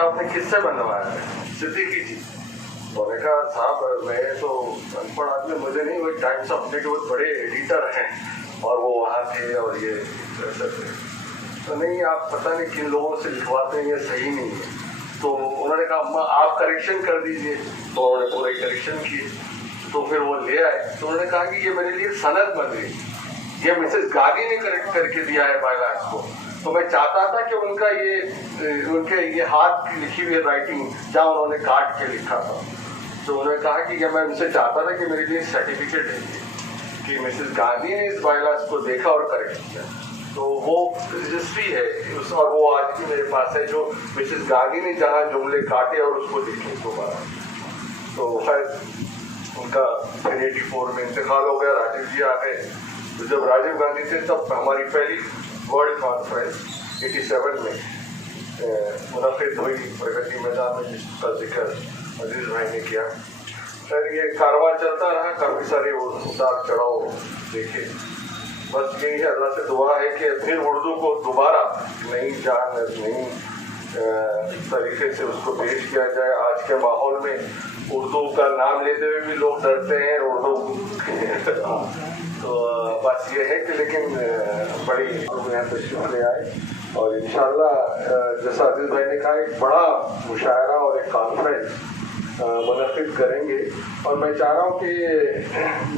लिखा आपने किससे बनवाया है? सिद्दीकी जी। मैंने कहा साहब मैं तो अनपढ़ आदमी, मुझे नहीं, वो टाइम्स ऑफ इंडिया के बहुत बड़े एडिटर हैं और वो वहाँ थे और ये ऐसा थे। तो नहीं, आप पता नहीं किन लोगों से लिखवाते हैं, ये सही नहीं है। तो उन्होंने कहा अम्मा आप करेक्शन कर दीजिए, तो उन्होंने पूरा करेक्शन किए। तो फिर वो ले आए, तो उन्होंने कहा कि ये मेरे लिए सनद बन गई, ये मिसेस गांधी ने करेक्ट करके दिया है बायलाक्स को। तो मैं चाहता था कि उनके ये हाथ की लिखी हुई राइटिंग जहाँ उन्होंने काट के लिखा था, तो उन्होंने कहा कि मैं उनसे चाहता था कि मेरे लिए सर्टिफिकेट है कि मिसेस गांधी ने इस बायलाक्स को देखा और करेक्ट किया। तो वो रजिस्ट्री है उस, और वो आज भी मेरे पास है, जो मिसेस गांधी ने जहाँ जुमले काटे और उसको लिखे दोबारा। तो खैर उनका 84 में इंतकाल हो गया, राजीव जी आ गए। तो जब राजीव गांधी थे तब हमारी पहली वर्ल्ड कॉन्फ्रेंस 87 में मुनक़िद हुई प्रगति मैदान में, जिसका जिक्र अजीज भाई ने किया। फिर ये कारवां चलता रहा, काफ़ी सारे उतार चढ़ाव देखे। बस यही है, अल्लाह से दुआ है कि फिर उर्दू को दोबारा नई जान, नई तरीके से उसको पेश किया जाए। आज के माहौल में उर्दू का नाम लेते हुए भी लोग डरते हैं उर्दू तो बस ये है कि लेकिन बड़ी यहाँ तशरीफ ले आए और इंशाल्लाह जैसा अजीज भाई ने कहा एक बड़ा मुशायरा और एक कॉन्फ्रेंस मुनक़िद करेंगे। और मैं चाह रहा हूँ कि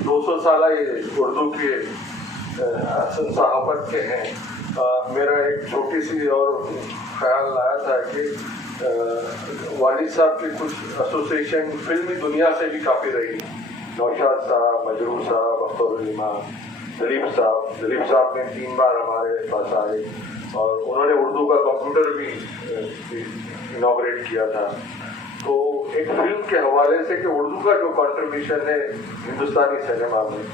200 साल ये उर्दू के सहाफ़त के हैं। मेरा एक छोटी सी और ख्याल आया था कि वालिद साहब की कुछ एसोसिएशन फिल्मी दुनिया से भी काफ़ी रही, नौशाद साहब, मजरूर साहब, अख्तर इमाम, दलीप साहब ने 3 बार हमारे पास आए और उन्होंने उर्दू का कंप्यूटर भी इनॉग्रेट किया था। तो एक फिल्म के हवाले से कि उर्दू का जो कंट्रीब्यूशन है हिंदुस्तानी सिनेमा में,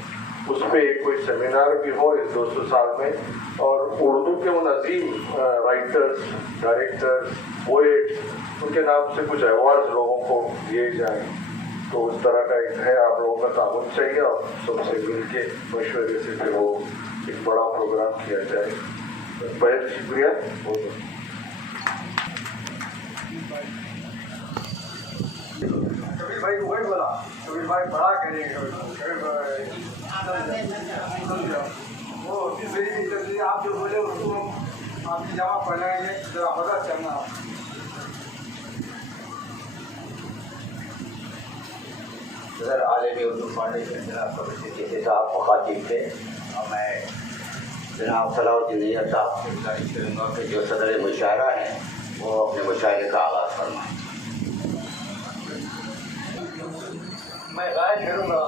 उस पर कोई सेमिनार भी हो इस 200 साल में, और उर्दू के उन अजीम राइटर्स, डायरेक्टर्स, पोएट्स, उनके नाम से कुछ अवार्ड लोगों को दिए जाएं। तो उस तरह का एक है, आप लोगों का ताउन चाहिए और सबसे मिल के मशवरे से फिर वो एक बड़ा प्रोग्राम किया जाए। बहुत शुक्रिया। कबीर भाई वही बोला, कबीर भाई बड़ा करेंगे, वो सही आप जो बोले उसको आपकी जमा पढ़ाएंगे, जरा पता चलना। सर आलमी उर्दू फाउंडेशन जनाब कबीर साहब मुखातिब थे और मैं जनाब सलाउद्दीन साहब से गुजारिश करूँगा कि जो सदर मुशायरा है वो अपने मुशायरे का आगाज़ फरमाएँ। मैं राय करूँगा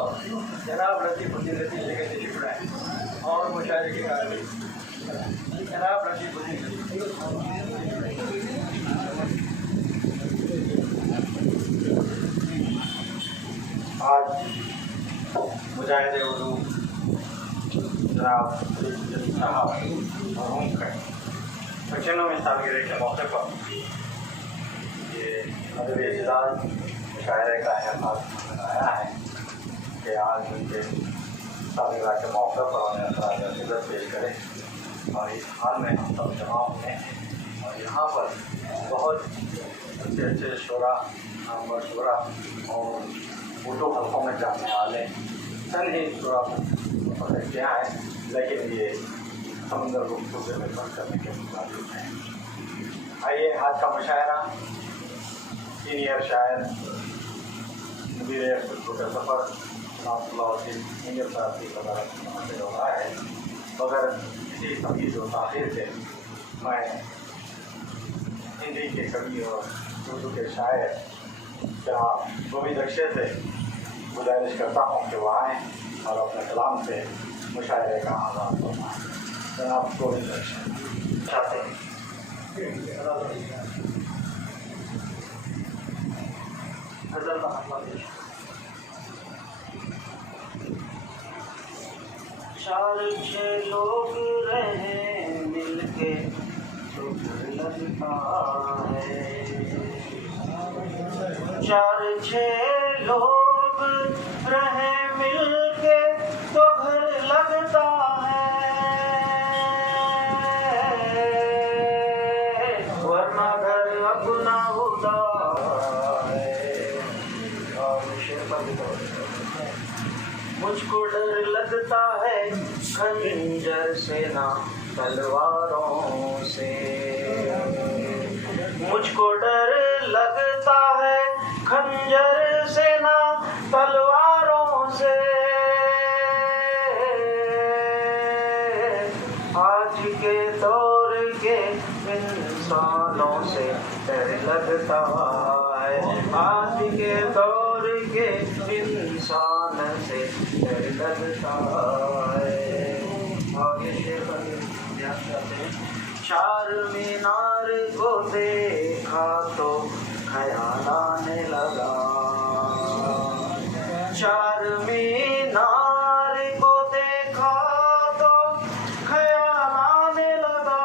जनाब लतीफ़ुद्दीन लतीफ़ के तशरीफ़ लाएँ और मुशायरे के कारणी जनाब लतीफ़ुद्दीन आज मुजाहिद उर्दू जनाब साहब मरहूम के 95वें सालगिरह के मौके पर ये अदब एज़ाज़ मुशायरे का अहसास बनाया है कि आज उनके सालगिरह के मौके पर उन्हें अखराज पेश करें। और इस हाल में हम सब जमा हुए हैं और यहाँ पर बहुत अच्छे अच्छे शुरा मशूरा और उर्दू हल्कों में जाने वाले चंद ही शुरा पकड़ किया है, लेकिन ये समंदर गुफ्तगू से निर्भर करने के मुताबिक है। आइए आज का मुशायरा सीनियर शायर नबीर का सफ़र सलाउद्दीन साहब की सदारत से हो रहा है। मगर इसी तमीज़ और ताख़ीर से मैं हिंदी के कवि और उर्दू के शायर जनाब गोविंद अक्षय से गुजारिश करता हूँ कि वो आएँ और अपने कलाम से मुशायरे का आगाज़ फरमाएँ। जनाब गोविंद अक्षय चाहते हैं। चार छः लोग रहे मिलके तो लगता है, 4 6 लोग रहे मिलके तो घर लगता है, वरना घर अपना होता है। और शेर पर भी तो मुझको डर लगता है खंजर से ना तलवारों से, मुझको डर लगता है खंजर से ना तलवारों से। आज के दौर के इंसानों से डर लगता है, आज के दौर के इंसान से डर लगता है। और ये शेर पर ध्यान करते हैं। चार मीनार को देखा तो ख्याल आने लगा, चार मीनार को देखा तो ख्याल आने लगा।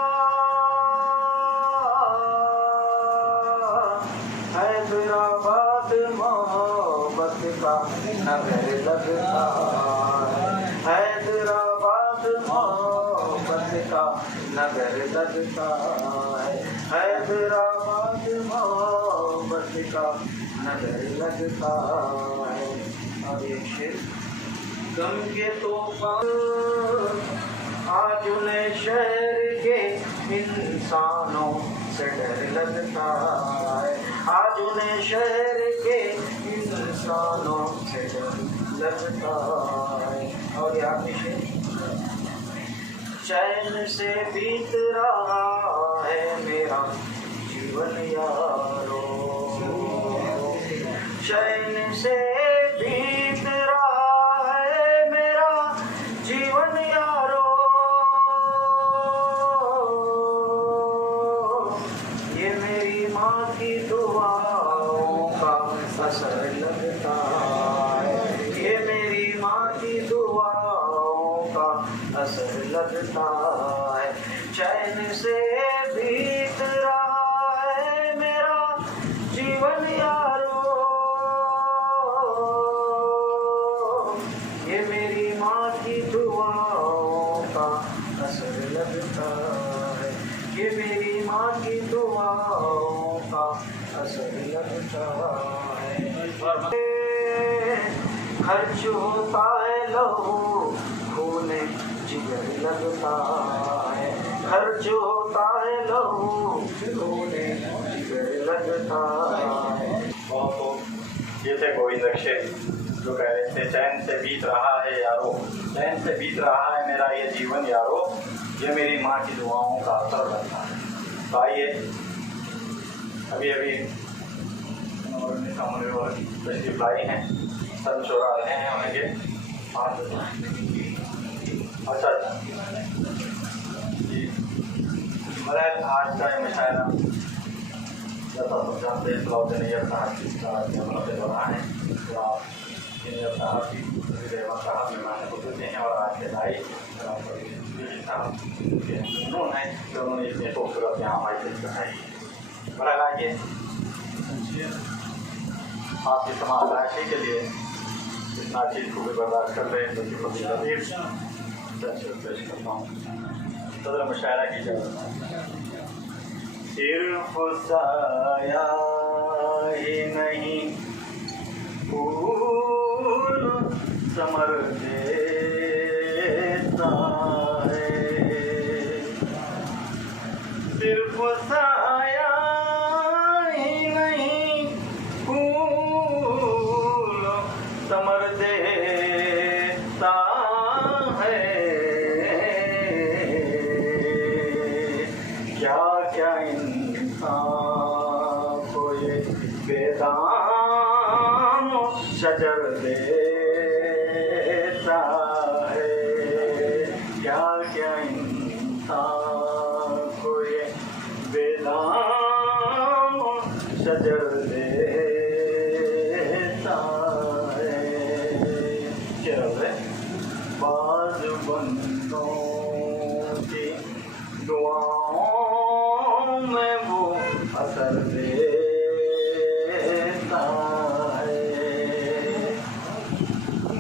हैदराबाद मोहब्बत का नगर लगता है, हैदराबाद मोहब्बत का नगर लगता है, हैदराबाद मोहब्बत का नगर लगता है। और एक शेर। गम के तूफान आज उन्हें शहर के इंसानों से डर लगता है, आज उन्हें शहर के इंसानों से डर लगता है। और यहाँ पे शेर। चैन से बीत रहा है मेरा जीवन यारो, चैन से बीत रहा है मेरा जीवन यारो। ये मेरी माँ की दुआओं का असर लगता है, ये मेरी माँ की दुआओं का असर लगता है। चैन से बीत रहा है मेरा जीवन यारो, ये मेरी माँ की दुआओं का असर लगता है, ये मेरी माँ की दुआओं का असर लगता है। खर्च होता है लहू खूने जिगर लगता है, खर्च होता है लहू खूने जिगर लगता है। तो ये थे गोविंद अक्षय जो कह रहे थे चैन से बीत रहा है यारो, चैन से बीत रहा है मेरा ये जीवन यारो, ये मेरी माँ की दुआओं का असर लगता है। तो आइए अभी अभी तशरीफ लाई हैं, सन चौरा रहे हैं उनके 5 बजे। अच्छा जी, मगर आज का ये मुशायरा जैसा सब जानते हैं सलाउद्दीन नैयर साहब की जमलों के दौरान है। तो आप नैयर साहब की रहमान साहब मेहमान बुजुर्ग हैं और आज के भाई साहब उन्होंने जो उन्होंने इतने खूबसूरत यहाँ माइक दिखाई। बड़ा आइए आपकी समाज राशि के लिए इतना चीज़ को भी बर्दाश्त कर रहे हैं तो पेश करता हूँ। सदर मुशायरा की जाए। सिर्फ साया ही नहीं फूल समर देता है, सिर्फ साया ही नहीं फूल समर देता है। क्या क्या इंसान को ये बेदाम शजर देता है, क्या क्या इंसान को ये बेदाम शजर देता है। बाज बंदों की दुआओं में वो असर देता है,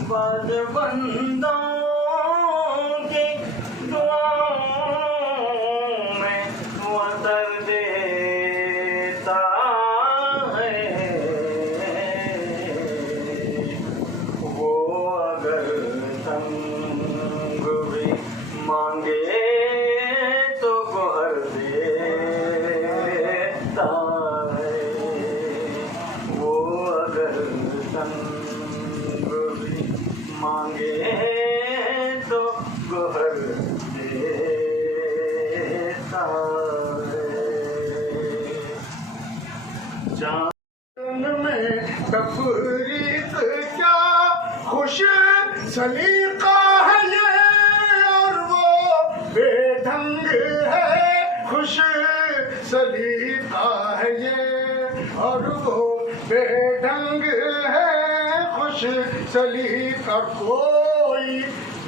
बाज बंदों की दुआओं में वो असर देता चांद में तफरीक क्या खुश सलीका है ये, और वो बेढंग है खुश सलीका है ये, और वो बेढंग है खुश सलीका। कोई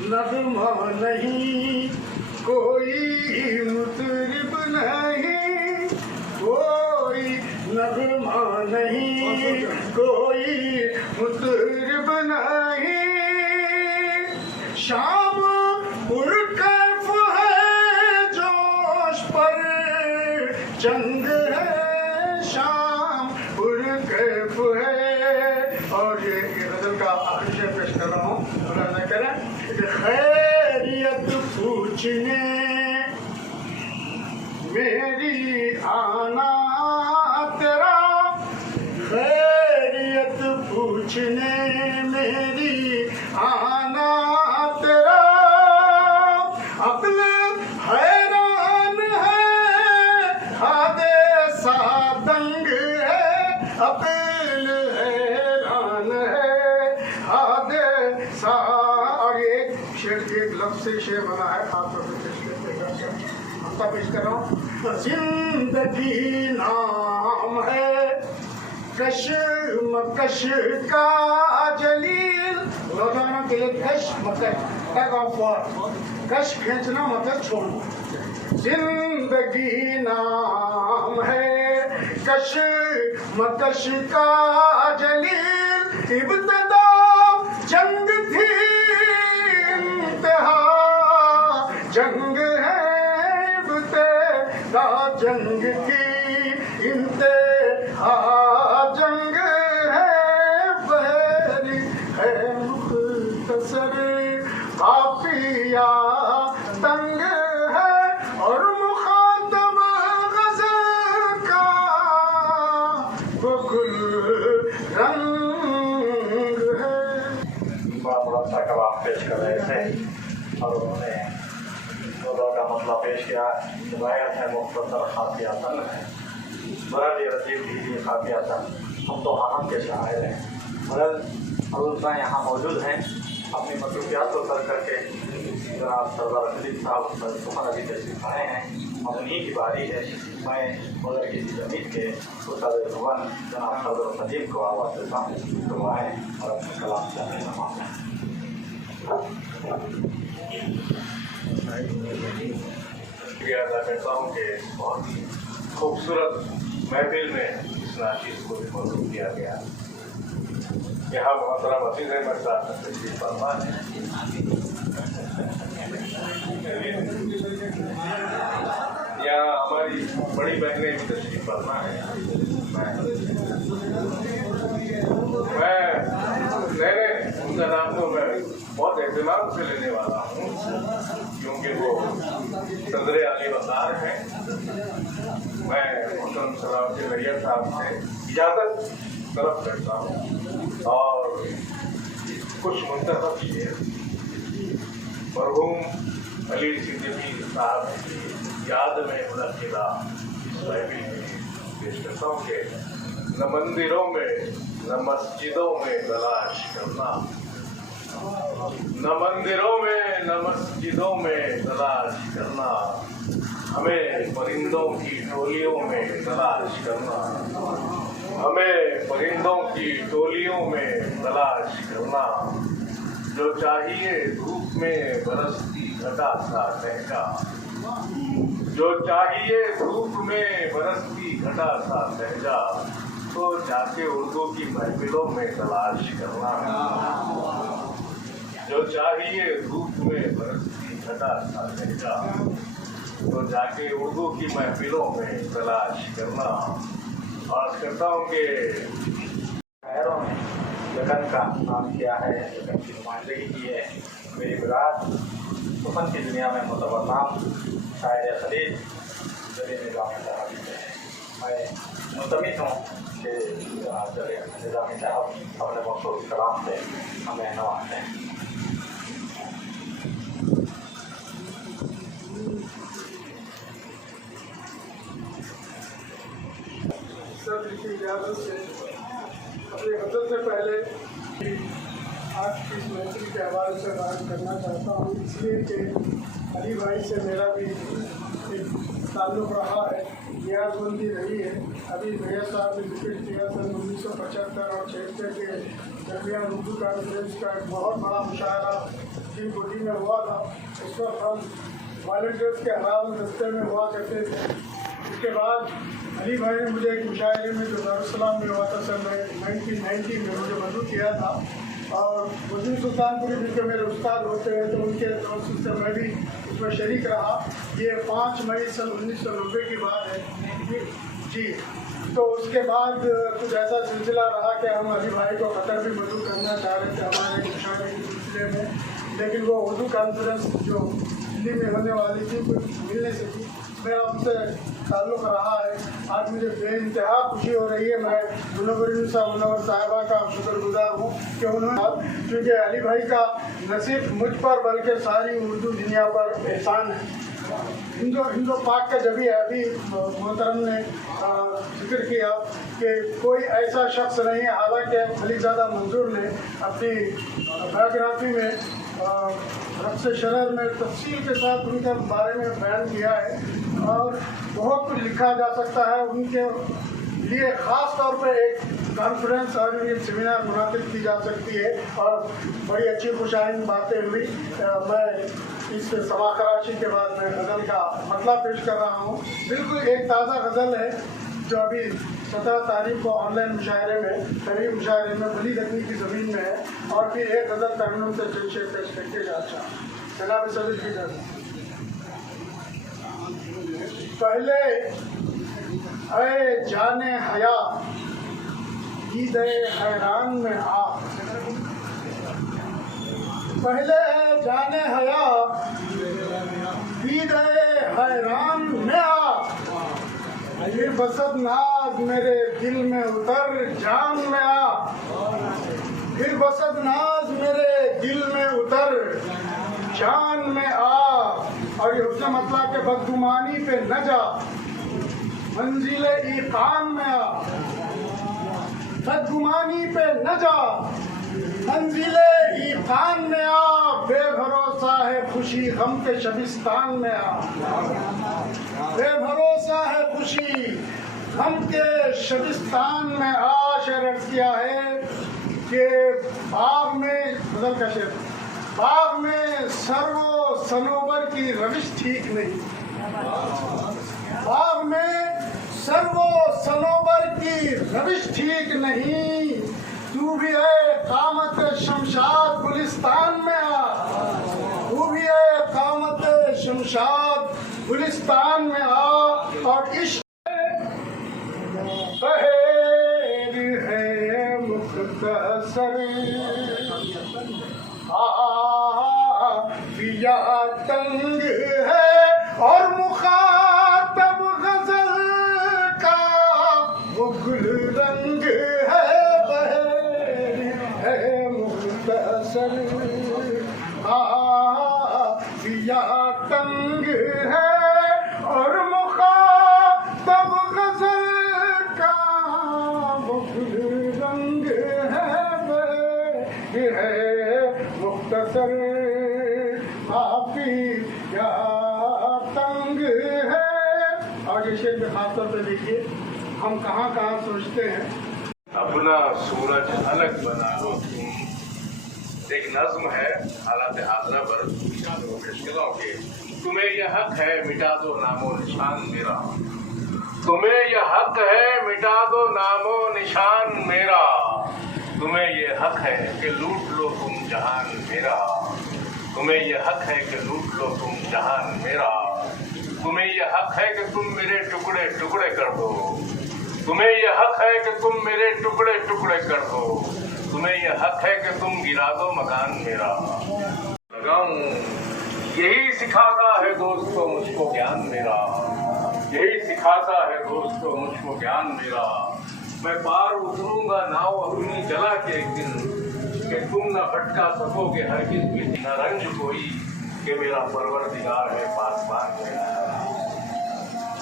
नगमा नहीं, कोई मुतरिब नहीं, कोई नगमा नहीं, कोई मुतरिब नहीं। शाम पुरकैफ है जोश पर जंग है, शाम पुरकैफ है। और ये गजल का आखिरी शेर पेश कर रहा हूँ। मैं कह रहा कि खैरियत पूछने मेरी आना तेरा, खैरियत पूछने मेरी आना तेरा। अक्ल हैरान है हादे सादंग है, अक्ल हैरान है हादे सा। और एक शेर के लफ्ज से शेर बना है, खासतौर से पेश कर रहा हूँ। जिंदगी नाम है कशमकश का जलील, रोजाना के लिए कशमकश टग ऑफ वॉर, कश खींचना मतलब छोड़ना। जिंदगी नाम है कशमकश का जलील, इब्तिदा जंग थी इंतहा जंग है, जंग की इंतहा जंग है। बहरी है मुख्तसर काफिया तंग है, और मुखातब गज़ल का वो गुल रंग है। बड़ा सा कबाब पेश कर रहे थे और उन्होंने का मसला पेश किया। जाहिर है मुख्तसर खाफियातन है, बरल रजीब भी खाफियातन। हम तो हम के शायर हैं, बरल अरुल्ला यहाँ मौजूद हैं। अपनी मसरूफियात को कर करके जनाब सरदार खलील साहब सुखन अभी तशरीफ आए हैं। अब उन्हीं की बारी है। मैं मगर किसी जमीन के उस्ताद जुबान जनाब सरदार सलीम को आवाज़ देता हूँ तो आएँ और अपने कलाम से नमाज़। शुक्रिया अदा करता हूँ कि बहुत ही खूबसूरत महफिल में इस नाशिद को भी मौजूद किया गया। यहाँ मोहतरम अजीज अहमद साहब तशरीफ फरमा है। यहाँ हमारी बड़ी बहनें भी तशरीफ फरमा है। मैं उनका नाम तो मैं बहुत एहतमाम से लेने वाला हूँ, क्योंकि वो सदर आली वकार हैं। मैं मोहतरम सलावत नैयर साहब से इजाज़त तलब करता हूँ और कुछ मुंतखब शेर मरहूम अली सिद्दीकी साहब की याद में मुनक़िदा इस महफिल में पेश करता हूँ कि न मंदिरों में न मस्जिदों में तलाश करना, न मंदिरों में न मस्जिदों में तलाश करना, हमें परिंदों की टोलियों में तलाश करना, हमें परिंदों की टोलियों में तलाश करना। जो चाहिए धूप में बरसती घटा सा लहका, जो चाहिए धूप में बरसती घटा सा लहजा, तो जाके उर्दू की महफिलों में तलाश करना। जो चाहिए धूप में बरसती घटा सा लहजा, तो जाके उर्दू की महफिलों में तलाश करना। आज करता हूँ कि शायरों ने लखन का नाम किया है, लखन की नुमाइंदगी की है। मेरी बिराद सुखन की दुनिया में मुतवन्नाम शायर खलील जलील निज़ामी साहब है। मैं मुतमिद हूँ कि निज़ामी साहब अपने मखसूस कलाम से हमें नवाजते हैं। सब जी की इजाज़त से अपने गज़ल से पहले आज की इस महफिल के हवाले से बात करना चाहता हूँ, इसलिए कि अली भाई से मेरा भी एक ताल्लुक़ रहा है, यादबंदी रही है। अभी भैया साहब ने जिक्र किया सन 1975 और 76 के दरमियान उर्दू कॉन्फ्रेंस का एक बहुत बड़ा मुशायरा की बोली में हुआ था। उस वक्त हम वॉलंटियर्स के हराम दस्ते में हुआ करते थे। उसके बाद अली भाई ने मुझे एक मुशायरे में जो दारुस्सलाम में हुआ था सन 1990 में मुझे मदद किया था, और वज़ीर सुल्तानपुरी जिनके मेरे उस्ताद होते हैं तो उनके तवज्जुह से मैं भी उसमें शरीक रहा। ये 5 मई सन 1990 की बात है जी। तो उसके बाद कुछ ऐसा सिलसिला रहा कि हम अली भाई को कतर भी मदद करना चाह रहे थे हमारे मुशायरे के सिलसिले में, लेकिन वो उर्दू कॉन्फ्रेंस जो दिल्ली में होने वाली थी कुछ मिलने से थी। मेरा उनसे ताल्लुक़ रहा है। आज मुझे बेइंतहा खुशी हो रही है। मैं मुनव्वर साहिबा का शुक्रगुजार हूँ कि उन्होंने, क्योंकि अली भाई का न सिर्फ मुझ पर बल्कि सारी उर्दू दुनिया पर एहसान है। हिंदो पाक का जब अभी मोहतरम ने जिक्र किया कि कोई ऐसा शख्स नहीं है, हालांकि खलीज़ादा मंजूर ने अपनी बायोग्राफी में रक्स शरर में तफसील के साथ उनके बारे में बयान किया है और बहुत कुछ लिखा जा सकता है। उनके लिए ख़ास तौर पर एक कॉन्फ्रेंस और एक सेमिनार मुनाकिद की जा सकती है और बड़ी अच्छी खुशाइन बातें हुई। मैं इस समा कराची के बाद मैं गज़ल का मतलब पेश कर रहा हूँ। बिल्कुल एक ताज़ा गज़ल है जो अभी 17 तारीख को ऑनलाइन मुशायरे में करीब मुशायरे में बली लकनी की ज़मीन में है, और फिर एक गज़ल तरन्नुम से जलशे पेश करके जाता जनाब सदर की तरफ। पहले ऐ जाने हया ईद हैरान में आ, पहले ऐ जाने हया ईद हैरान में आ, फिर बसत नाज मेरे दिल में उतर जान में आ, फिर बसत नाज मेरे दिल में उतर जान में आ। और ये उसने मतलब के बदगुमानी पे न जा, मंजिले ईकान में आ, बदगुमानी पे न जा, मंजिले ईकान में आ, बेभरोसा है खुशी गम के शबिस्तान में आ, बेभरोसा है खुशी गम के शबिस्तान में आ। शेर अर्ज़ किया है कि बाग में बदल का शेर, बाग में सर्वो सनोवर की रविश ठीक नहीं, बाग में सर्वो सनोवर की रविश ठीक नहीं, तू भी है कामत शमशाद गुलिस्तान में आ, तू भी है कामत शमशाद गुलिस्तान में आ। और इश्क बहेर है मुख्तसर पिया तंग है और मुखातब गजल का वो गुल रंग है, बहेर है मुख्तसर पिया तंग है और मुखातब गजल का वो गुल रंग है, बहेर है मुख्तसर या तंग है। और ये शेर में खास तौर पे देखिए, हम कहाँ कहाँ सोचते हैं अपना सूरज अलग बना लो तुम, एक नज्म है हालात हाजरा पर मुश्किलों के। तुम्हें यह हक है मिटा दो नामो निशान मेरा, तुम्हें यह हक है मिटा दो नामो निशान मेरा, तुम्हें यह हक है कि लूट लो तुम जहान मेरा, तुम्हें यह हक है कि लूट लो तुम जहान मेरा, तुम्हें यह हक है कि तुम मेरे टुकड़े टुकड़े कर दो, तुम्हें यह हक है कि तुम मेरे टुकड़े टुकड़े कर दो, तुम्हें यह हक है कि तुम गिरा दो मकान मेरा। लगाऊं यही सिखाता है दोस्तों मुझको ज्ञान मेरा, यही सिखाता है दोस्तों मुझको ज्ञान मेरा। मैं पार उतरूंगा नाव अपनी जला के एक दिन, कि तुम न भटका सकोगे हरगिज़ भी, न रंज कोई कि मेरा परवरदिगार है पासबान मेरा।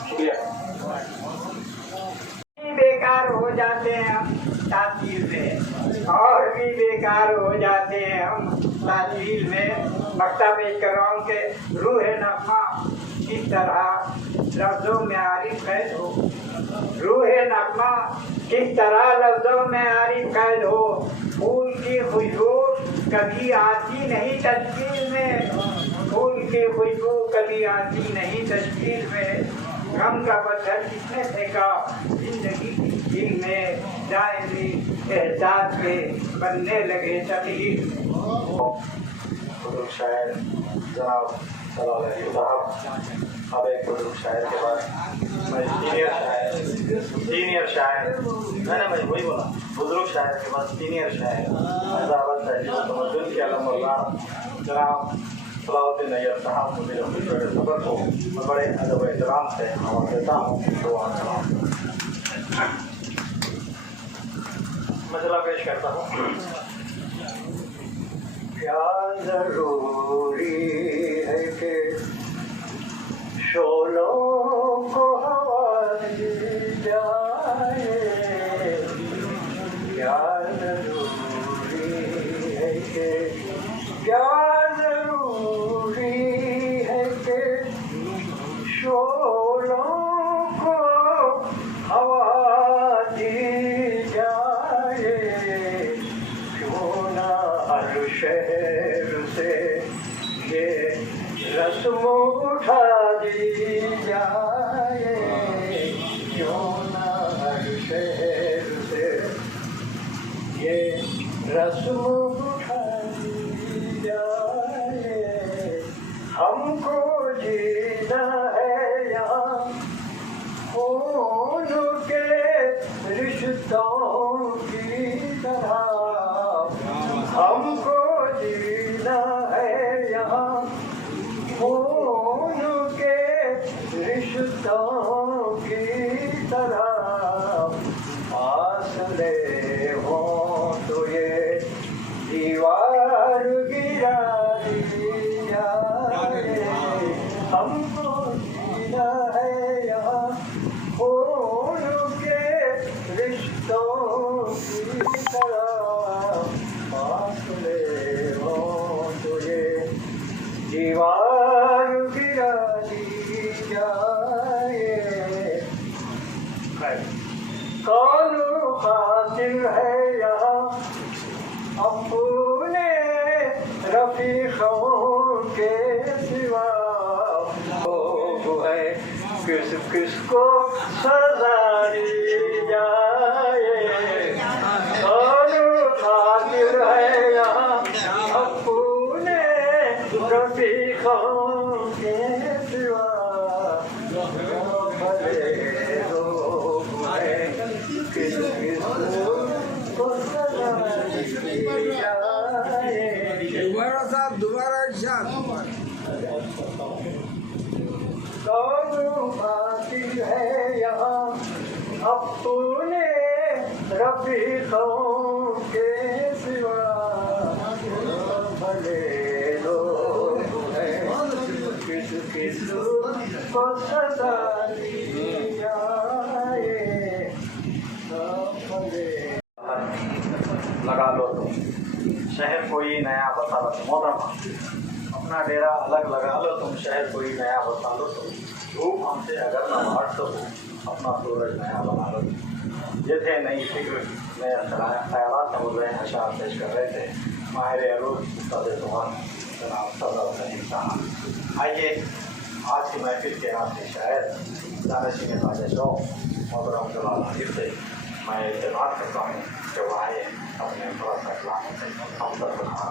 शुक्रिया। बेकार बेकार हो जाते हैं हम तातील में, और भी बेकार हो जाते हैं हम तातील में। मक्ता पेश कर रहा हूँ कि रूह नगमा किस तरह लफ्ज़ों में आरिफ कैद हो, रूह नगमा किस तरह लफ्ज़ों में आरिफ कैद हो। फूल की खुशबू कभी आती नहीं तस्वीर में, फूल की खुशबू कभी आती नहीं तस्वीर में। गम का पत्थर किसने फेंका जिंदगी की झील में, दायमी एहसास के बनने लगे तकलीफ। बुजुर्ग शायर जनाब सलाल अली साहब, अब एक बुजुर्ग शायर के बाद मैं सीनियर शायर मैंने मैं वही बोला, बुजुर्ग शायर के बाद सीनियर शायर तमद्दुन के अलम जनाब सलाउद्दीन नैयर साहब मुझे अपने बड़े सबर को मैं बड़े अदब एहतराम से आवाज़ देता हूँ। तो मसला पेश करता हूँ। क्या जरूरी है कि शोलों को हवा दी जाए, क्या जरूरी है कि क्या जरूरी है कि शोलों को हवा दी जाए, क्यों ना हर शहर से ये रस्म उठा दी जाए, क्यों ना हर शहर से ये रस्म उठा दी जाए। हमको जीना है यहाँ खून के रिश्तों की तरह, हमको जीना है यहाँ खून के रिश्तों की तरह। फासले हो तो ये दीवार गिरा दी जाए, हमको जीना है यहाँ खून के रिश्तों की तरह। फासले हो तो ये दीवार गिरा दी जाए। कौन खातिर है यहाँ अपने रफीकों के सिवा, लोग है किस किसको सजा दी जाए। कौन खातिर है यहाँ अपने रफीकों के सिवा, भले लोग है किस किसको सजा दी जाए। दोबारा साहब दोबारा इरशाद। कौन बाकी है यहाँ अपने रफीकों के सिवा, भले लोग हैं किस किसको सजा दी जाए। लगा लो तुम शहर कोई नया बता लो मोहतरमा, अपना डेरा अलग लगा लो तुम, शहर कोई नया बता लो तुम। धूप हमसे अगर न बांट सको अपना सूरज नया बना लो। ये थे नई फिक्र नए ख्यालात मुझे अशार पेश कर रहे थे माहिर अरूज उस्ताद जनाब सलाउद्दीन नैयर साहब। आइए आज की महफिल के आखिरी शायर जानशीन ख्वाजा शौक़ मोहतरम जलाल हाजिर से मैं इल्तिमास करता हूँ कि वह आए अपने थोड़ा सा कलाम से हम तक बढ़ा।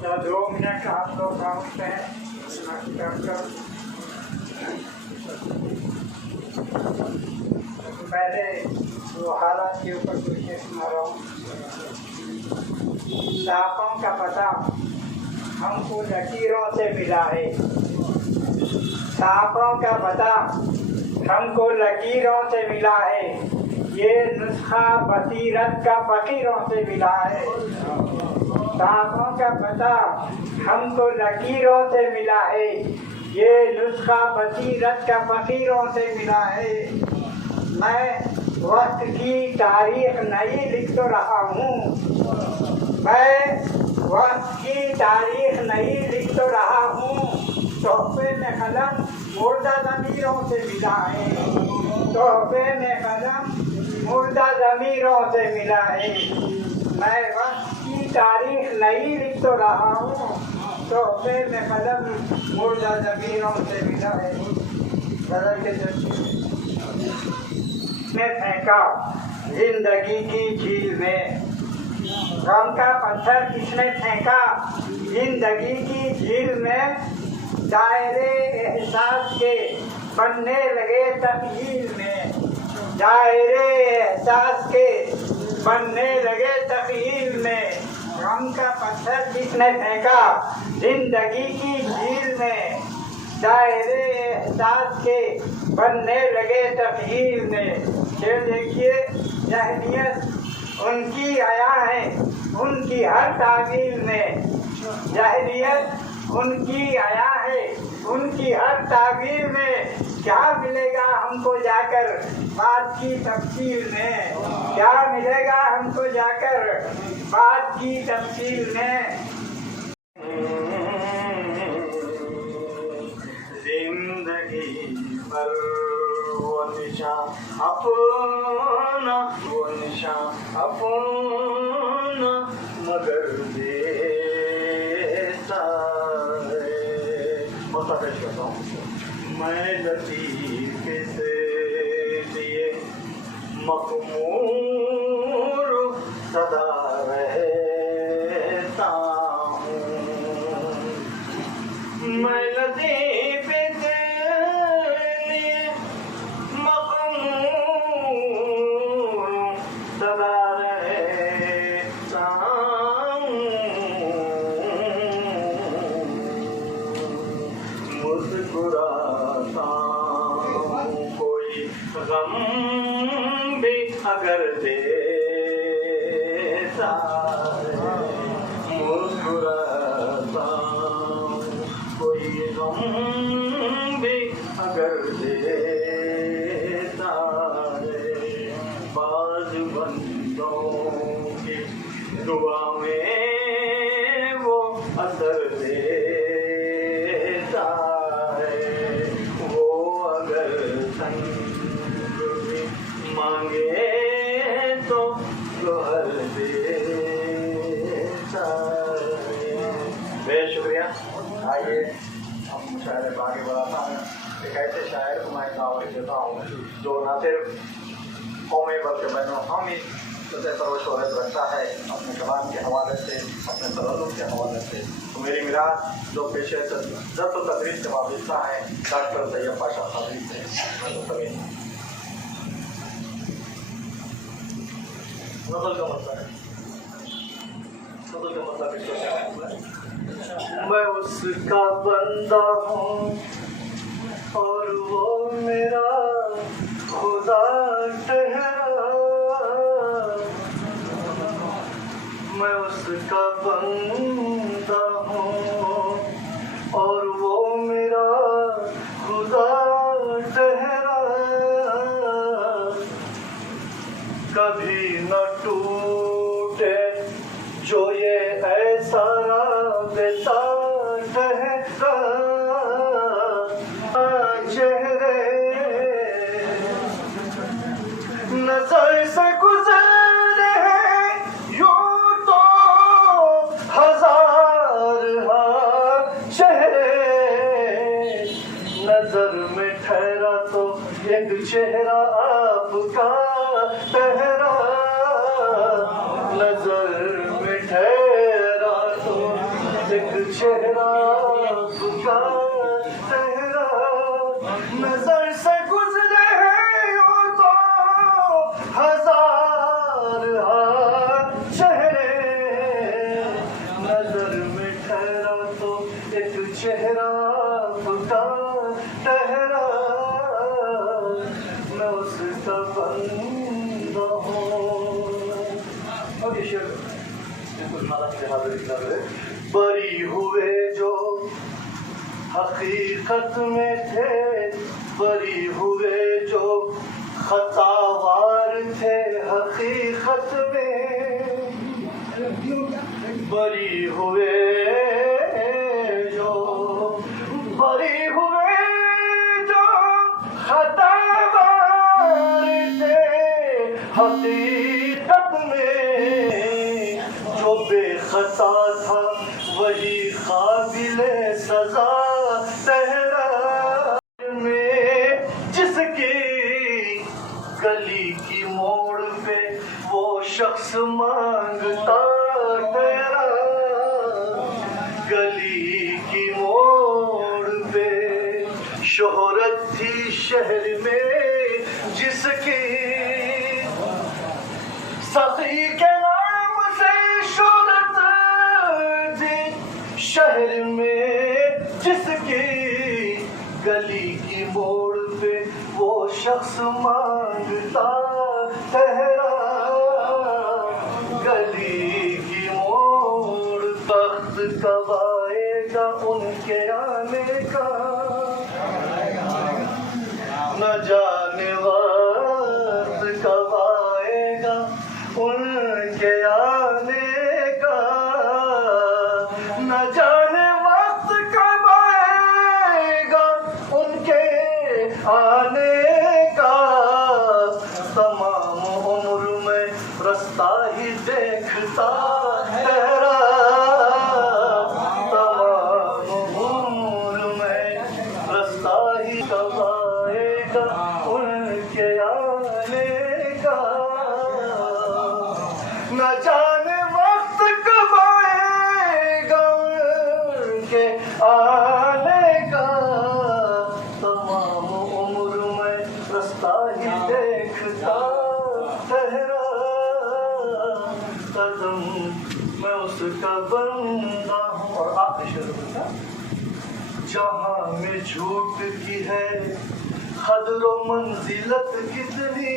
क्या 2 मिनट आप लोग काउंट हैं पहले वो हालात के ऊपर कुछ सुना रहा हूँ। सांपों का पता हमको लकीरों से मिला है, सांपों का पता हमको लकीरों से मिला है, ये नुस्खा बसीरत का फकीरों से मिला है। सांपों का पता हमको लकीरों से मिला है, ये नुस्खा बसीरत का फकीरों से मिला है। मैं वक्त की तारीख नहीं लिख तो रहा हूँ, मैं वक्त की तारीख नहीं लिख तो रहा हूँ, तोहफे में कलम मुर्दा ज़मीरों से मिला है, तोहफे में कलम मुर्दा ज़मीरों से मिला है। मैं वक्त की तारीख नहीं लिख तो रहा हूँ, तोहफे में कलम मुर्दा ज़मीरों से मिला है। गज़ल के जरिए में फेंका जिंदगी की झील में, गम का पत्थर किसने फेंका जिंदगी की झील में, दायरे एहसास के बनने लगे तख़यील में, दायरे एहसास के बनने लगे तख़यील में, गम का पत्थर किसने फेंका जिंदगी की झील में, दायरे एहसास के बनने लगे तख़यील में। शेर देखिए, जहनियत उनकी आया है उनकी हर तावील में, जहनियत उनकी आया है उनकी हर तावील में, क्या मिलेगा हमको जाकर बात की तफसील में, क्या मिलेगा हमको जाकर बात की तफसील में। जिंदगी पर वो निशान अपना, वो निशान अपना मगर देता है। और पेश करता हूँ, मैं लतीफ़े से लिए मखमूर सदा रहता हूँ, मैं लतीफ़े से लिए मखमूर सदा रहता हूँ, मुस्कुराता हूँ कोई गम भी अगर देता है, मुस्कुराता हूँ कोई गम भी अगर देता है, बाज़ बंदों की दुआ में वो असर देता है, वो अगर संग भी मांगे तो जोहर देता है। बेहद शुक्रिया। आइए हम शायर को आगे बढ़ाता हूँ। एक ऐसे शायर को मैं दावत देता हूँ जो न सिर्फ कौमें बल्कि बहनों हम ही सर्वशोहरत रखता है अपने कलाम के हवाले से, अपने तवल्लुद के हवाले से। तो मेरी मिराज जो पेशे से दर्स व तदरीस से वाबस्ता है, डॉक्टर सैयद पाशा कादरी से नज़ल का मतलब है, नज़ल का मतलब है मैं उसका बंदा हूँ और वो मेरा खुदा ठहरा, मैं उसका बंदा हूँ और वो मेरा खुदा ठहरा, कभी न टूटे जो ये ऐसा राबता ठहरा, चेहरे नजर से गुजरे हैं यूं तो हजार चेहरे, नजर में ठहरा तो एक चेहरा आपका ठहरा, नजर में ठहरा तो एक चेहरा आपका ठहरा, नजर से गुजरे हैं यूं तो हजार चेहरे, नजर में ठहरा तो एक चेहरा आपका ठहरा, मैं उसका बंदा हूँ। और ये शेर बिल्कुल माला के हाजिर हकीकत में थे बरी हुए जो खतावार थे, हकीकत में बरी हुए जो बरी हुए जो खतावार थे, हकीकत में जो बेखता था वही काबिले सजा तेरा में, जिसकी गली की मोड़ पे वो शख्स मांगता तेरा, गली की मोड़ पे शोहरत थी शहर में जिसकी, सखी के नाम से शोहरत थी शहर में जिसकी, गली की मोड़ पे वो शख्स मांगता ठहरा, गली की मोड़ वक्त कब आएगा उनके आने का, न जाने वक्त कब आएगा उनके आने का, न जाने वक्त कब आएगा उनके आने का, तमाम उम्र में रास्ता ही देखता ठहरा, तमाम उम्र में रास्ता ही कब आएगा उनके आने का, न जाने वक्त कब आएगा उनके आने का, तमाम उम्र में रास्ता ही देखता ठहरा, कदम मैं उसका बंदा हूँ। और आपने शुरू किया, जहाँ में झूठ की है कदरो मंजिलत कितनी,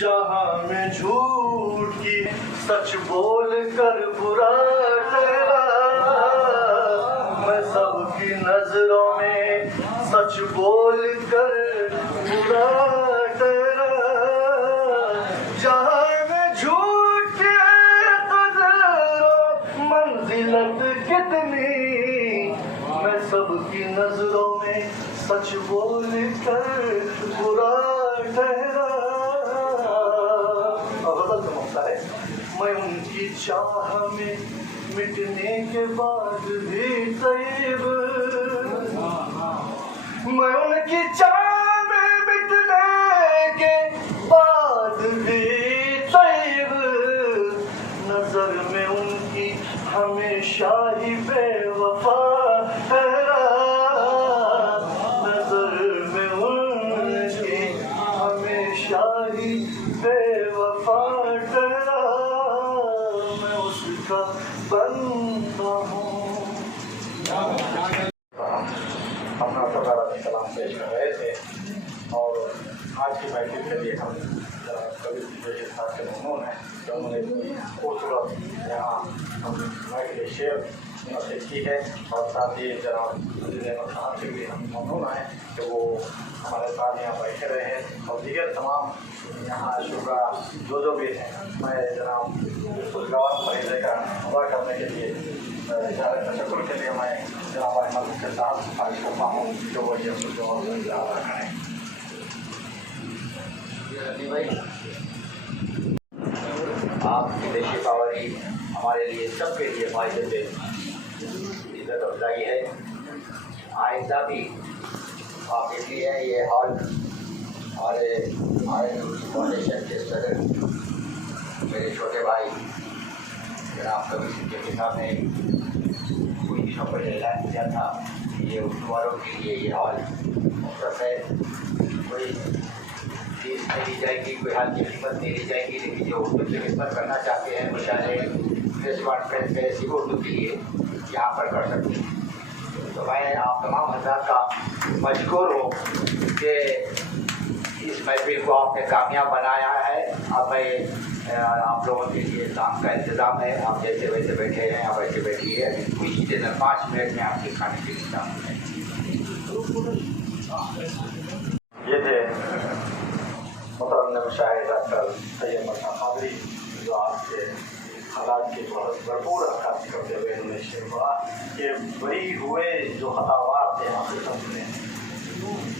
जहाँ में झूठ की सच बोल कर बुरा तेरा, मैं सबकी नजरों में सच बोल कर बुरा तेरा, जहाँ में झूठ की कदरो मंजिलत कितनी, मैं सबकी नजरों में सच बोल कर बुरा ठहरा। गजल का मौका है, मैं उनकी चाह में मिटने के बाद भी तैब, मैं उनकी चाह में मिटने के बाद भी तैब, नजर में उनकी हमेशा ही बेवफा ठहरा, नजर में उनकी हमेशा ही बेवफा ठहरा, मैं उसका बंदा हूँ। अपना सदारा सलाम पेश कर रहे थे और आज की बैठक के लिए हम कवि के साथ के ममनून हैं जो उन्होंने खूबसूरत यहाँ हमारे लिए शेर उन्होंने की है, और साथ ही जनाब साहब से भी हम ममनून हैं कि वो हमारे साथ यहाँ बैठे रहे हैं, और दीगर तमाम यहाँ शुक्र जो भी हैं, मैं जनाब खुशगवार फरीदे का अदा करने के लिए तशक्कुर के लिए मैं जनाब अहमद के साथ आज करता हूँ जो वो ये अदा करें। भाई आपकी तशरीफ़ावरी हमारे लिए सबके लिए फायदे से इज्जत अफजाई है। आइंदा भी आप इसलिए ये हॉल हमारे फाउंडेशन के सदर मेरे छोटे भाई जनाब कबीर सिद्दीकी साहब ने कुछ दिनों पहले ऐलान किया था कि ये उर्दू वालों के लिए ये हॉल मुफ्त है, कोई फीस नहीं ली जाएगी, कोई हाल की कीमत नहीं ली जाएगी, लेकिन जो उर्दू की खिदमत करना चाहते हैं मुशायरे प्रेस कॉन्फ्रेंस ऐसी उर्दू के लिए यहाँ पर कर सकते हैं। तो मैं आप तमाम हज़रात का मशकूर हूँ कि इस महफिल को आपने कामयाब बनाया है। अब मैं आप लोगों के लिए काम का इंतज़ाम है, आप जैसे वैसे बैठे हैं, आप वैसे बैठिए। अभी कुछ ही देर 5 मिनट में आपके खाने के इंतजाम है। ये थे मुतरन्नम शायर डॉक्टर सैयद मरहम कादरी, जो आपके हालात की बहुत भरपूर अक्कासी करते हुए उन्होंने शेर पढ़ा कि बरी हुए जो खतावार थे हकीकत में,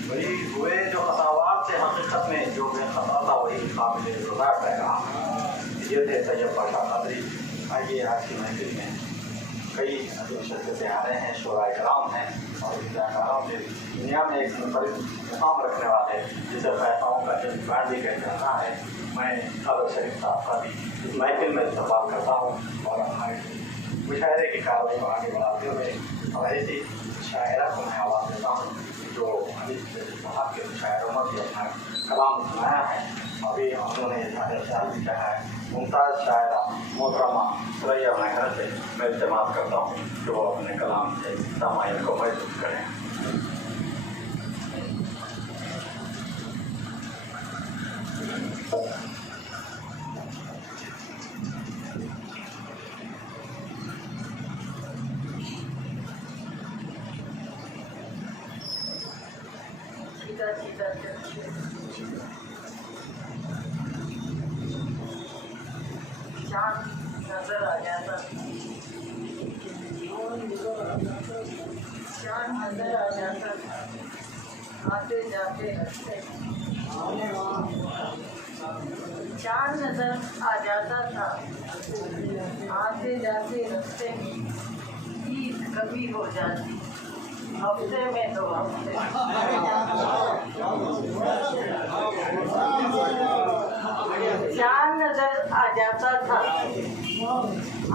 बरी हुए जो खतावार थे हकीकत में, जो बेखता था वही काबिल रुज़ा ठहरा। ये थे सैयद पाशा कादरी। आइए आज की महफिल में कई अजीब शख्सियतें आ रहे हैं, शोराए कराम हैं और इज़्ज़ाकारों से दुनिया में एक मुनफरिद मुकाम रखने वाले, जिसे फैसलाओं का जज बैंड भी कह जाता है। मैं कादर शरीफ साहब का भी इस महफिल में इस्तेमाल करता हूँ और मुशायरे की कार्रवाई को आगे बढ़ाते हुए और ऐसी शायरा को मैं आवाज़ देता हूँ जो साहब के मुशायरों में भी अपना कलाम सुनाया है। अभी उन्होंने शायर लिखा है। मुमताज़ शायरा मोहतरमा सुरैया महर से मैं इस्तेमाल करता हूँ जो वो अपने कलाम से सामाइन को महसूस करें। चाँद नजर आ जाता, चाँद नजर आ जाता, आते जाते रास्ते, चाँद नजर आ जाता था आते जाते रास्ते में। ईद कभी हो जाती हफ्ते में 2 हफ्ते। चाँद नजर आ जाता था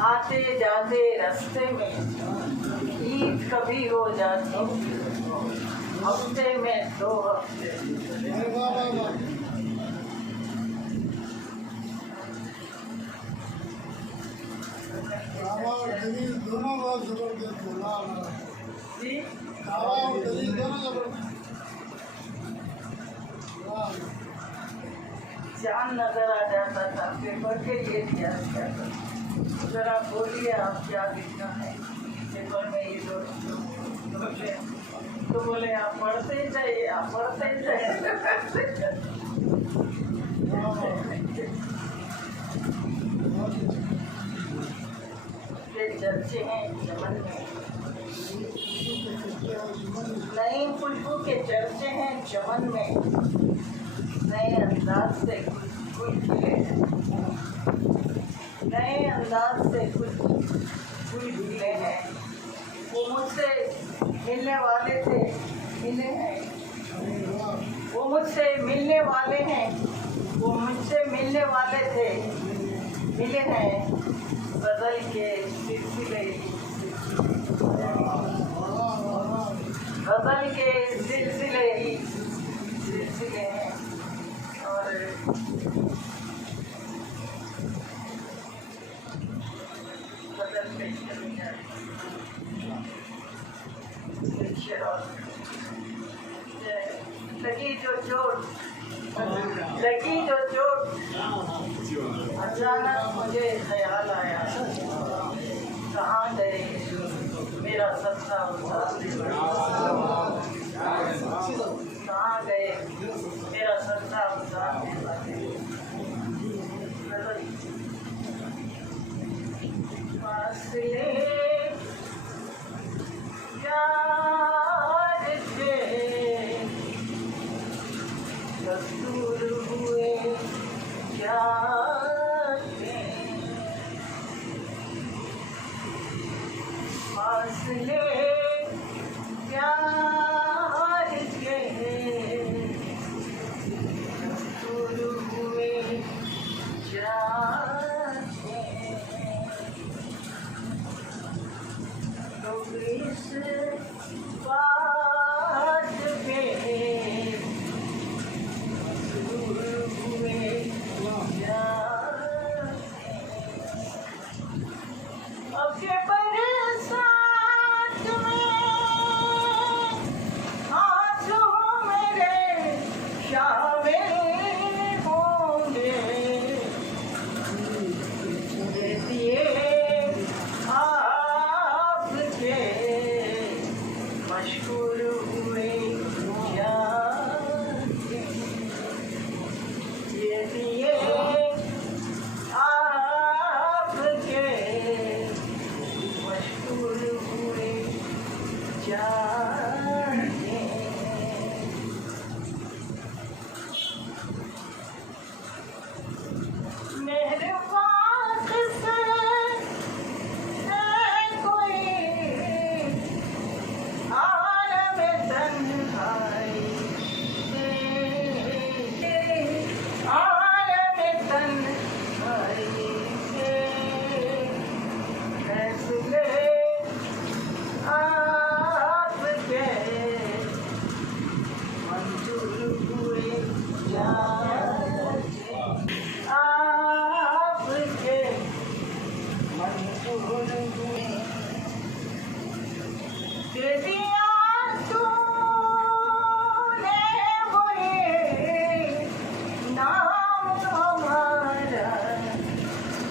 आते जाते रास्ते में। ईद कभी हो जाती हफ्ते में 2 हफ्ते। दोनों बहुत जबरदस्त बोला जी और दलील दोनों जबरदस्त। चाँद नजर आ जाता था, पेपर के लिए दिया जाता। जरा बोलिए आप क्या लिखना है पेपर में ये तो बोले आप पढ़ते ही जाइए, आप पढ़ते ही जाइए। ये चर्चे हैं चमन में, नई खुशबू के चर्चे हैं चमन में। नए अंदाज से कुछ खिले हैं, नए अंदाज से कुछ खिले हैं। वो मुझसे मिलने वाले थे, मिले हैं। वो मुझसे मिलने वाले हैं, वो मुझसे मिलने वाले थे, मिले हैं। बदल के सिलसिले, बदल के सिलसिले ही सिलसिले हैं। और बदल के लगी जो चोट, लगी जो चोट, अचानक मुझे ख्याल आया, कहाँ गए मेरा सच्चा उस्ताद, कहाँ गए मेरा सच्चा उस्ताद। फासले यार थे, दस्तूर हुए क्या थे। फासले प्यार के दस्तूर हुए क्या थे। लोग इस बात पे अब के बरसात मशहूर हुए। दे दिया तूने मुझे नाम हमारा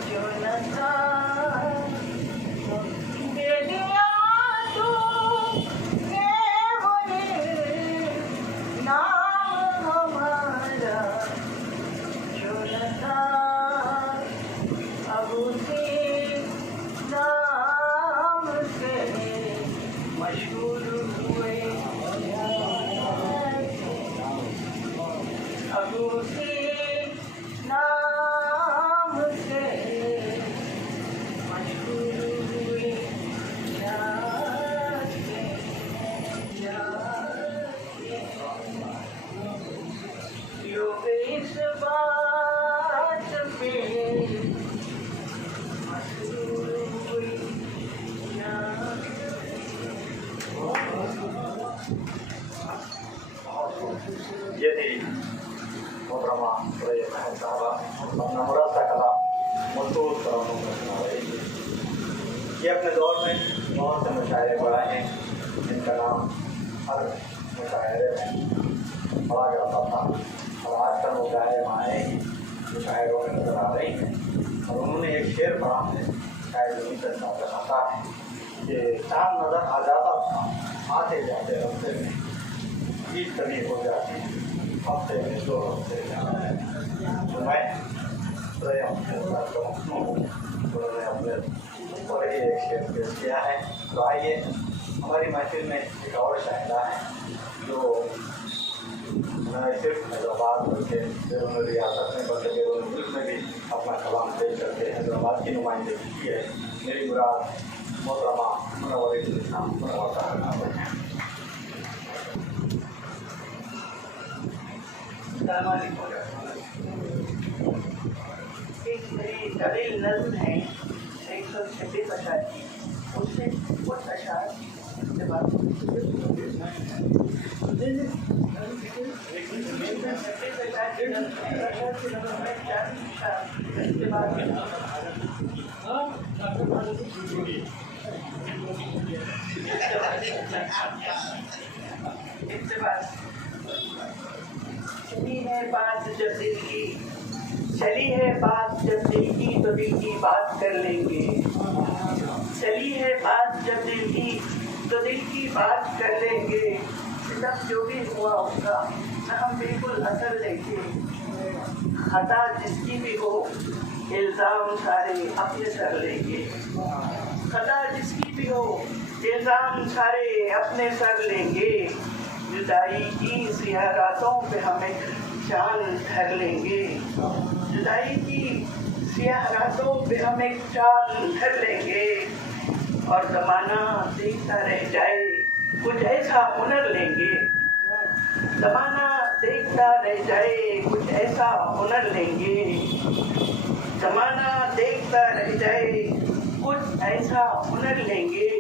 जो न था। दे दिया तूने मुझे नाम हमारा जो न था। अब उसी नाम से मशहूर हुए। अब उसी नाम से मशहूर हुए। लोग इस बात पे मशहूर हुए। ये थी मोहतरमा सुरैया महल साहबा अपना मुरादा कला मशहूर तरानों में सुना रही थी। ये अपने दौर में बहुत से मुशायरे पढ़ाए हैं जिनका नाम हर मुशायरे में पढ़ा जाता था और आजकल मुशायरे माए मुशायरों में नजर आ रही हैं। और उन्होंने एक शेर पढ़ा है, शायद उन्हीं का बताता है कि चांद नजर आ जाता था आते जाते रस्ते में, ईद कभी हो जाती हफ्ते में 2 हफ्ते तो मैं स्वयं उन्होंने अपने ऊपर ही एक शेर पेश किया है। तो आइए हमारी महफिल में एक और शायरा है जो न सिर्फ हैदराबाद बल्कि बैरून रियासत में बल्कि बैरून मुल्क में भी अपना कलाम पेश करके हैदराबाद की नुमाइंदगी की है। मेरी मुराद मोहतरमा मुनव्वर इस्लाम मुनव्वर साहब हैं। एक मेरी तवील नज़्म है 126 अशार की, उससे कुछ अशार से बात चली है बात जब दिल की, चली है बात जब दिल की तो दिल की बात कर लेंगे। चली है बात जब दिल की तो दिल की बात कर लेंगे। सितम जो भी हुआ उसका न हम बिल्कुल असर लेंगे। खता जिसकी भी हो इल्ज़ाम सारे अपने सर लेंगे। खता जिसकी भी हो इल्ज़ाम सारे अपने सर लेंगे। जुदाई की सियाह रातों पे हमें चांद धर लेंगे। जुदाई की सियाह रातों पे हमें चांद धर लेंगे। और ज़माना देखता रह जाए कुछ ऐसा हुनर लेंगे। ज़माना देखता रह जाए कुछ ऐसा हुनर लेंगे। ज़माना देखता रह जाए कुछ ऐसा हुनर लेंगे।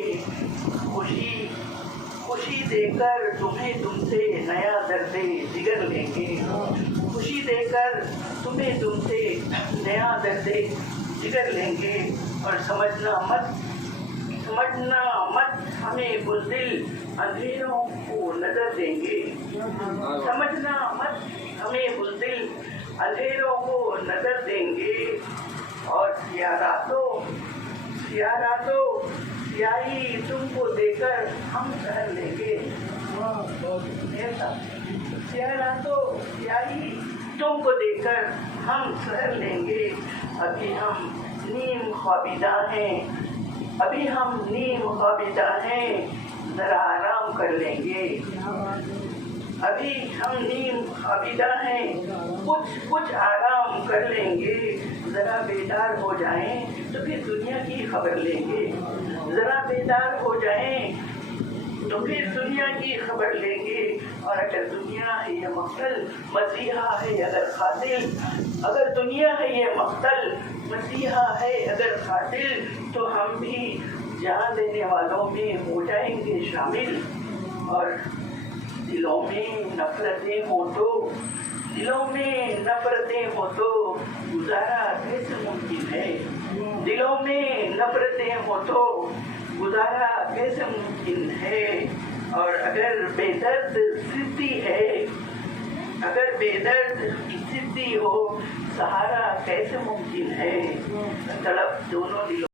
खुशी खुशी देकर तुम्हें तुमसे नया दर्द जिगर लेंगे। खुशी देकर तुम्हें तुमसे नया दर्द जिगर लेंगे। और समझना मत हमें बुज़दिल अंधेरों को नजर देंगे। समझना मत हमें बुज़दिल अंधेरों को नजर देंगे। और स्याही तुमको देकर हम सहर लेंगे। स्याही तुमको देकर हम सहर लेंगे। अभी हम नीम ख्वाबिदा हैं जरा आराम कर लेंगे। अभी हम नीम ख्वाबिदा हैं कुछ आराम कर लेंगे। जरा बेदार हो जाएं तो फिर दुनिया की खबर लेंगे। जरा बेदार हो जाएं तो फिर दुनिया की खबर लेंगे। और अगर दुनिया है ये मख्तल मसीहा है अगर खातिल, अगर दुनिया है ये मख्तल मसीहा है अगर खातिल, तो हम भी जान देने वालों में हो जाएंगे शामिल। और दिलों में नफरतें हो तो गुजारा कैसे मुमकिन है। दिलों में नफरत गुजरते हो तो गुजारा कैसे मुमकिन है। और अगर बेदर्द सिद्धि है, अगर बेदर्द की सिद्धि हो, सहारा कैसे मुमकिन है। तड़प दोनों दिलों